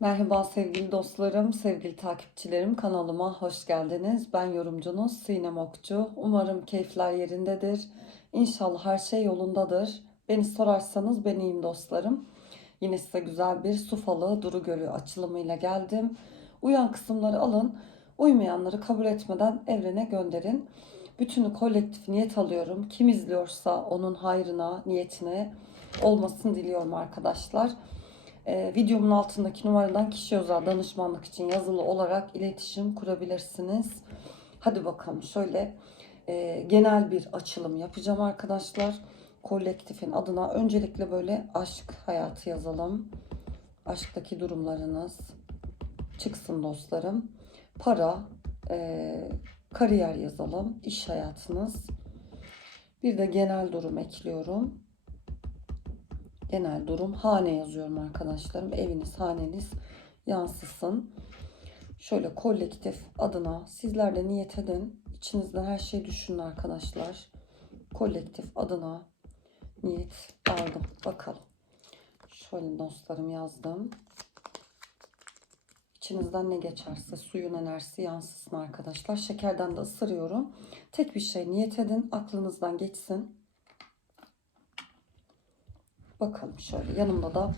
Merhaba sevgili dostlarım, sevgili takipçilerim. Kanalıma hoş geldiniz. Ben yorumcunuz Sinem Okçu. Umarım keyifler yerindedir. İnşallah her şey yolundadır. Beni sorarsanız ben iyiyim dostlarım. Yine size güzel bir su falı Duru Gölü açılımıyla geldim. Uyan kısımları alın, uymayanları kabul etmeden evrene gönderin. Bütünü kolektif niyet alıyorum. Kim izliyorsa onun hayrına, niyetine olmasını diliyorum arkadaşlar. Ee, videomun altındaki numaradan kişi özel danışmanlık için yazılı olarak iletişim kurabilirsiniz. Hadi bakalım şöyle e, genel bir açılım yapacağım arkadaşlar. Kolektifin adına öncelikle böyle aşk hayatı yazalım. Aşktaki durumlarınız çıksın dostlarım. Para, e, kariyer yazalım. iş hayatınız. Bir de genel durum ekliyorum genel durum hane yazıyorum arkadaşlarım. Eviniz, haneniz yansısın. Şöyle kolektif adına sizler de niyet edin. İçinizden her şeyi düşünün arkadaşlar. Kolektif adına niyet aldım. Bakalım. Şöyle dostlarım yazdım. İçinizden ne geçerse suyun enerjisi yansısın arkadaşlar. Şekerden de ısırıyorum. Tek bir şey niyet edin. Aklınızdan geçsin. Bakalım şöyle yanımda da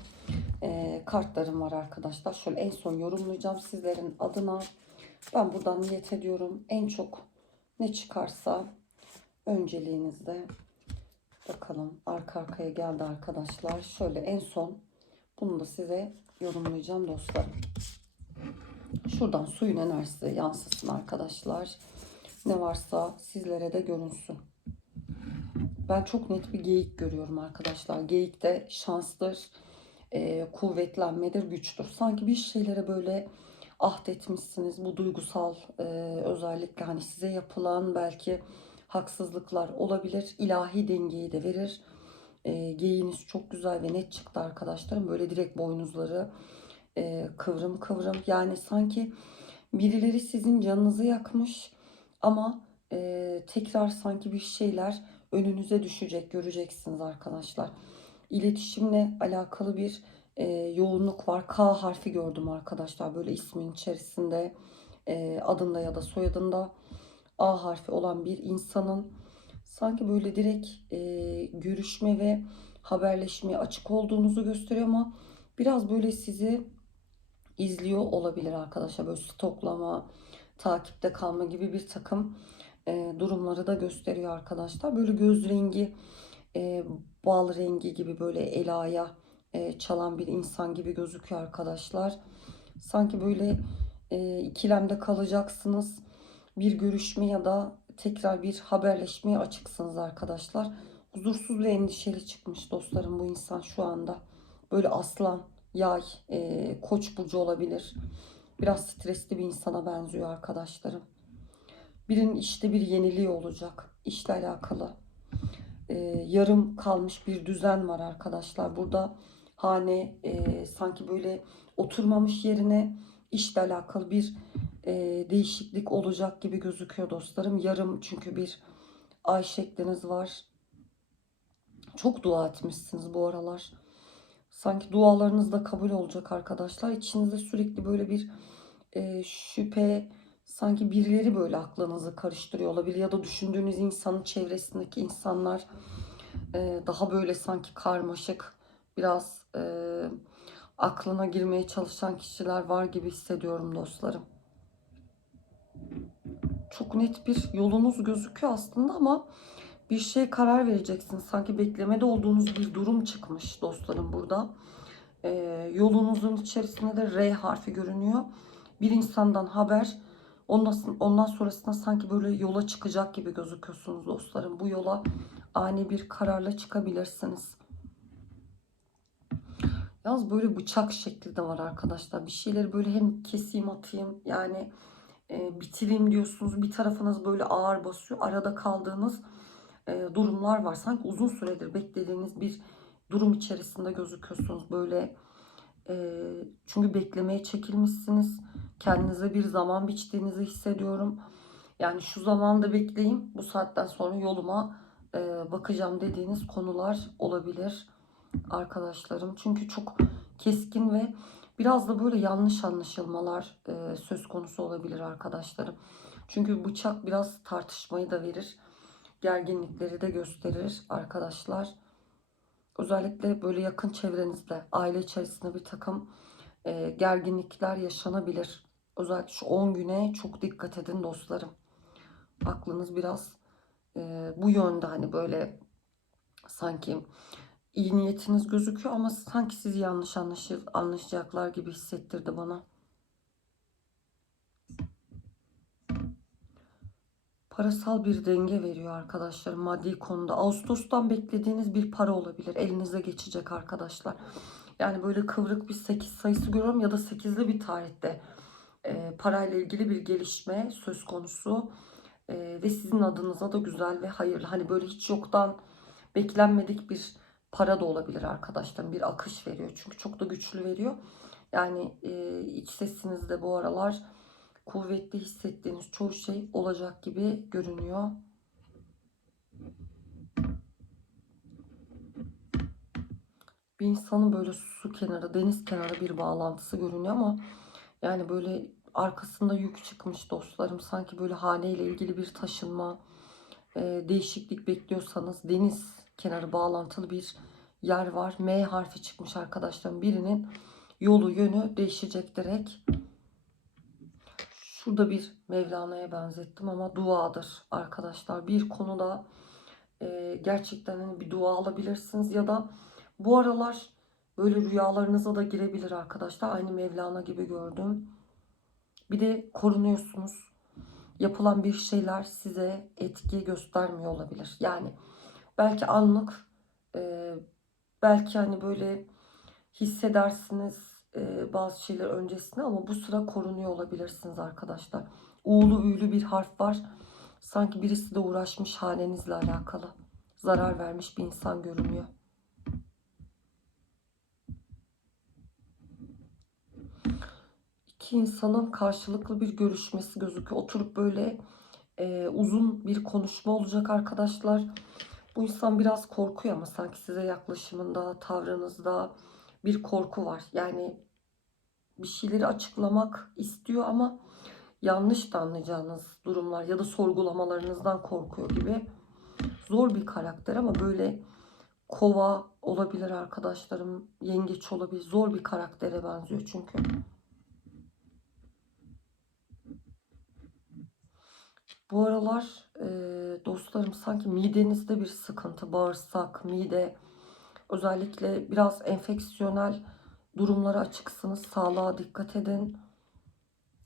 e, kartlarım var arkadaşlar. Şöyle en son yorumlayacağım sizlerin adına. Ben buradan niyet ediyorum. En çok ne çıkarsa önceliğinizde bakalım arka arkaya geldi arkadaşlar. Şöyle en son bunu da size yorumlayacağım dostlarım. Şuradan suyun enerjisi yansısın arkadaşlar. Ne varsa sizlere de görünsün. Ben çok net bir geyik görüyorum arkadaşlar. Geyik de şansdır, e, kuvvetlenmedir, güçtür. Sanki bir şeylere böyle ahdetmişsiniz. Bu duygusal e, özellikle hani size yapılan belki haksızlıklar olabilir. İlahi dengeyi de verir. E, geyiğiniz çok güzel ve net çıktı arkadaşlarım. Böyle direkt boynuzları e, kıvrım kıvrım. Yani sanki birileri sizin canınızı yakmış ama e, tekrar sanki bir şeyler önünüze düşecek göreceksiniz arkadaşlar. İletişimle alakalı bir e, yoğunluk var. K harfi gördüm arkadaşlar. Böyle ismin içerisinde e, adında ya da soyadında A harfi olan bir insanın sanki böyle direkt e, görüşme ve haberleşmeye açık olduğunuzu gösteriyor ama biraz böyle sizi izliyor olabilir arkadaşlar. Böyle stoklama, takipte kalma gibi bir takım e, durumları da gösteriyor arkadaşlar. Böyle göz rengi, e, bal rengi gibi böyle elaya e, çalan bir insan gibi gözüküyor arkadaşlar. Sanki böyle e, ikilemde kalacaksınız. Bir görüşme ya da tekrar bir haberleşmeye açıksınız arkadaşlar. Huzursuz ve endişeli çıkmış dostlarım bu insan şu anda. Böyle aslan, yay, e, koç burcu olabilir. Biraz stresli bir insana benziyor arkadaşlarım. Birinin işte bir yeniliği olacak. İşle alakalı. Ee, yarım kalmış bir düzen var arkadaşlar. Burada hane e, sanki böyle oturmamış yerine işle alakalı bir e, değişiklik olacak gibi gözüküyor dostlarım. Yarım çünkü bir ay şekliniz var. Çok dua etmişsiniz bu aralar. Sanki dualarınız da kabul olacak arkadaşlar. İçinizde sürekli böyle bir e, şüphe, sanki birileri böyle aklınızı karıştırıyor olabilir ya da düşündüğünüz insanın çevresindeki insanlar e, daha böyle sanki karmaşık biraz e, aklına girmeye çalışan kişiler var gibi hissediyorum dostlarım. Çok net bir yolunuz gözüküyor aslında ama bir şey karar vereceksiniz. Sanki beklemede olduğunuz bir durum çıkmış dostlarım burada. E, yolunuzun içerisinde de R harfi görünüyor. Bir insandan haber Ondan, ondan sonrasında sanki böyle yola çıkacak gibi gözüküyorsunuz dostlarım. Bu yola ani bir kararla çıkabilirsiniz. Yalnız böyle bıçak şekli de var arkadaşlar. Bir şeyleri böyle hem keseyim atayım yani e, bitireyim diyorsunuz. Bir tarafınız böyle ağır basıyor. Arada kaldığınız e, durumlar var. Sanki uzun süredir beklediğiniz bir durum içerisinde gözüküyorsunuz. Böyle çünkü beklemeye çekilmişsiniz kendinize bir zaman biçtiğinizi hissediyorum. Yani şu zamanda bekleyeyim bu saatten sonra yoluma bakacağım dediğiniz konular olabilir arkadaşlarım. Çünkü çok keskin ve Biraz da böyle yanlış anlaşılmalar söz konusu olabilir arkadaşlarım. Çünkü bıçak biraz tartışmayı da verir. Gerginlikleri de gösterir arkadaşlar. Özellikle böyle yakın çevrenizde, aile içerisinde bir takım e, gerginlikler yaşanabilir. Özellikle şu 10 güne çok dikkat edin dostlarım. Aklınız biraz e, bu yönde hani böyle sanki iyi niyetiniz gözüküyor ama sanki sizi yanlış anlaşacaklar gibi hissettirdi bana. Parasal bir denge veriyor arkadaşlar maddi konuda. Ağustos'tan beklediğiniz bir para olabilir. Elinize geçecek arkadaşlar. Yani böyle kıvrık bir 8 sayısı görüyorum ya da 8'li bir tarihte e, parayla ilgili bir gelişme söz konusu. E, ve sizin adınıza da güzel ve hayırlı. Hani böyle hiç yoktan beklenmedik bir para da olabilir arkadaşlar. Bir akış veriyor. Çünkü çok da güçlü veriyor. Yani e, iç sesinizde bu aralar kuvvetli hissettiğiniz çoğu şey olacak gibi görünüyor. Bir insanın böyle su kenarı, deniz kenarı bir bağlantısı görünüyor ama yani böyle arkasında yük çıkmış dostlarım. Sanki böyle haneyle ilgili bir taşınma, e, değişiklik bekliyorsanız deniz kenarı bağlantılı bir yer var. M harfi çıkmış arkadaşlarım. Birinin yolu yönü değişecek direkt. Şurada bir Mevlana'ya benzettim ama duadır arkadaşlar. Bir konuda e, gerçekten hani bir dua alabilirsiniz ya da bu aralar böyle rüyalarınıza da girebilir arkadaşlar. Aynı Mevlana gibi gördüm. Bir de korunuyorsunuz. Yapılan bir şeyler size etki göstermiyor olabilir. Yani belki anlık e, belki hani böyle hissedersiniz e, bazı şeyler öncesinde ama bu sıra korunuyor olabilirsiniz arkadaşlar. Uğulu üylü bir harf var. Sanki birisi de uğraşmış halenizle alakalı. Zarar vermiş bir insan görünüyor. İki insanın karşılıklı bir görüşmesi gözüküyor. Oturup böyle e, uzun bir konuşma olacak arkadaşlar. Bu insan biraz korkuyor ama sanki size yaklaşımında, tavrınızda bir korku var. Yani bir şeyleri açıklamak istiyor ama yanlış da anlayacağınız durumlar ya da sorgulamalarınızdan korkuyor gibi. Zor bir karakter ama böyle kova olabilir arkadaşlarım, yengeç olabilir. Zor bir karaktere benziyor çünkü. Bu aralar e, dostlarım sanki midenizde bir sıkıntı, bağırsak, mide, özellikle biraz enfeksiyonel durumlara açıksınız. Sağlığa dikkat edin.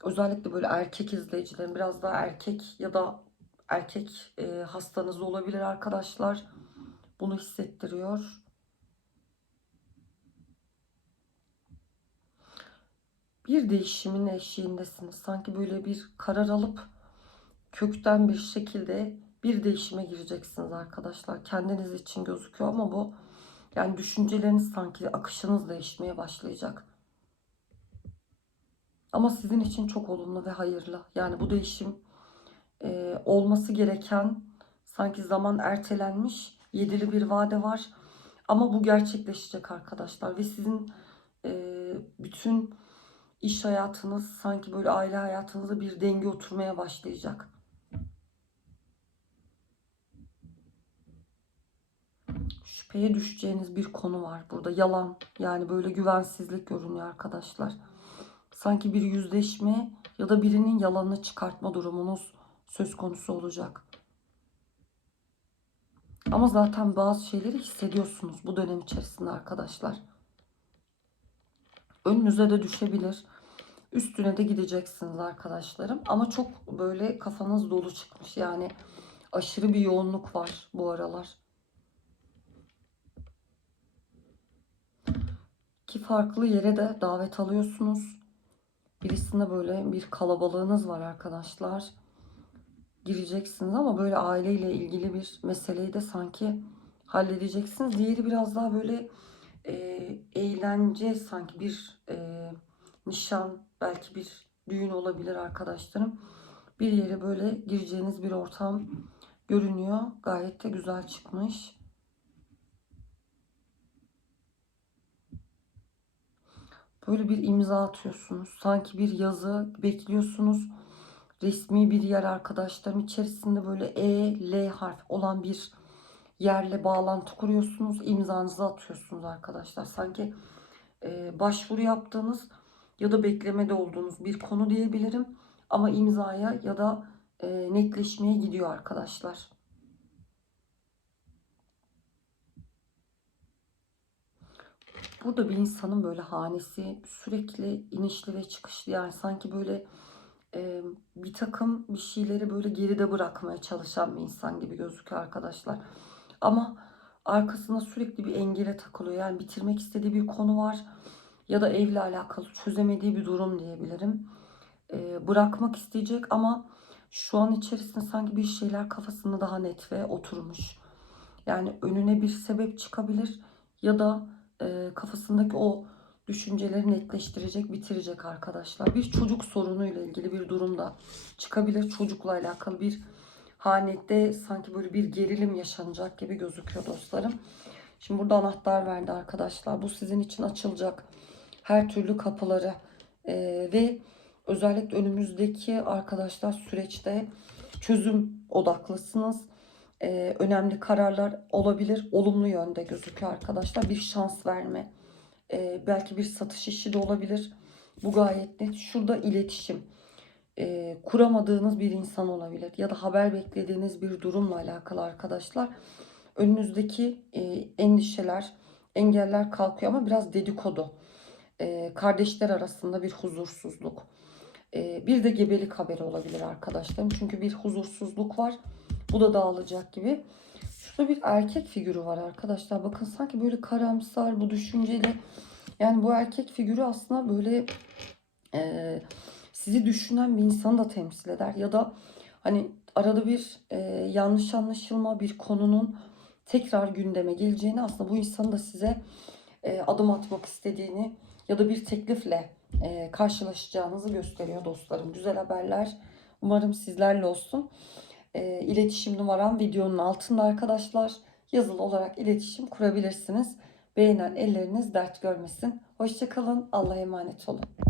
Özellikle böyle erkek izleyicilerin biraz daha erkek ya da erkek e, hastanız olabilir arkadaşlar. Bunu hissettiriyor. Bir değişimin eşiğindesiniz. Sanki böyle bir karar alıp kökten bir şekilde bir değişime gireceksiniz arkadaşlar. Kendiniz için gözüküyor ama bu yani düşünceleriniz sanki akışınız değişmeye başlayacak. Ama sizin için çok olumlu ve hayırlı. Yani bu değişim e, olması gereken sanki zaman ertelenmiş yedili bir vade var. Ama bu gerçekleşecek arkadaşlar ve sizin e, bütün iş hayatınız sanki böyle aile hayatınızda bir denge oturmaya başlayacak. Şüpheye düşeceğiniz bir konu var burada. Yalan yani böyle güvensizlik görünüyor arkadaşlar. Sanki bir yüzleşme ya da birinin yalanını çıkartma durumunuz söz konusu olacak. Ama zaten bazı şeyleri hissediyorsunuz bu dönem içerisinde arkadaşlar. Önünüze de düşebilir. Üstüne de gideceksiniz arkadaşlarım. Ama çok böyle kafanız dolu çıkmış. Yani aşırı bir yoğunluk var bu aralar. İki farklı yere de davet alıyorsunuz. Birisinde böyle bir kalabalığınız var arkadaşlar. Gireceksiniz ama böyle aileyle ilgili bir meseleyi de sanki halledeceksiniz. Diğeri biraz daha böyle e, eğlence sanki bir e, nişan belki bir düğün olabilir arkadaşlarım. Bir yere böyle gireceğiniz bir ortam görünüyor. Gayet de güzel çıkmış. Böyle bir imza atıyorsunuz. Sanki bir yazı bekliyorsunuz. Resmi bir yer arkadaşlarım. içerisinde böyle E, L harf olan bir yerle bağlantı kuruyorsunuz. imzanızı atıyorsunuz arkadaşlar. Sanki e, başvuru yaptığınız ya da beklemede olduğunuz bir konu diyebilirim. Ama imzaya ya da e, netleşmeye gidiyor arkadaşlar. Burada bir insanın böyle hanesi sürekli inişli ve çıkışlı yani sanki böyle e, bir takım bir şeyleri böyle geride bırakmaya çalışan bir insan gibi gözüküyor arkadaşlar. Ama arkasında sürekli bir engele takılıyor. Yani bitirmek istediği bir konu var ya da evle alakalı çözemediği bir durum diyebilirim. E, bırakmak isteyecek ama şu an içerisinde sanki bir şeyler kafasında daha net ve oturmuş. Yani önüne bir sebep çıkabilir ya da kafasındaki o düşünceleri netleştirecek, bitirecek arkadaşlar. Bir çocuk sorunuyla ilgili bir durumda çıkabilir. Çocukla alakalı bir hanette sanki böyle bir gerilim yaşanacak gibi gözüküyor dostlarım. Şimdi burada anahtar verdi arkadaşlar. Bu sizin için açılacak her türlü kapıları e, ve özellikle önümüzdeki arkadaşlar süreçte çözüm odaklısınız. E, önemli kararlar olabilir. Olumlu yönde gözüküyor arkadaşlar. Bir şans verme. E, belki bir satış işi de olabilir. Bu gayet net. Şurada iletişim. E, kuramadığınız bir insan olabilir. Ya da haber beklediğiniz bir durumla alakalı arkadaşlar. Önünüzdeki e, endişeler, engeller kalkıyor ama biraz dedikodu. E, kardeşler arasında bir huzursuzluk. E, bir de gebelik haberi olabilir arkadaşlarım. Çünkü bir huzursuzluk var. Bu da dağılacak gibi. Şurada bir erkek figürü var arkadaşlar. Bakın sanki böyle karamsar, bu düşünceli. Yani bu erkek figürü aslında böyle e, sizi düşünen bir insanı da temsil eder. Ya da hani arada bir e, yanlış anlaşılma bir konunun tekrar gündeme geleceğini aslında bu insanın da size e, adım atmak istediğini ya da bir teklifle e, karşılaşacağınızı gösteriyor dostlarım. Güzel haberler umarım sizlerle olsun. E, iletişim numaram videonun altında arkadaşlar. Yazılı olarak iletişim kurabilirsiniz. Beğenen elleriniz dert görmesin. Hoşçakalın. Allah'a emanet olun.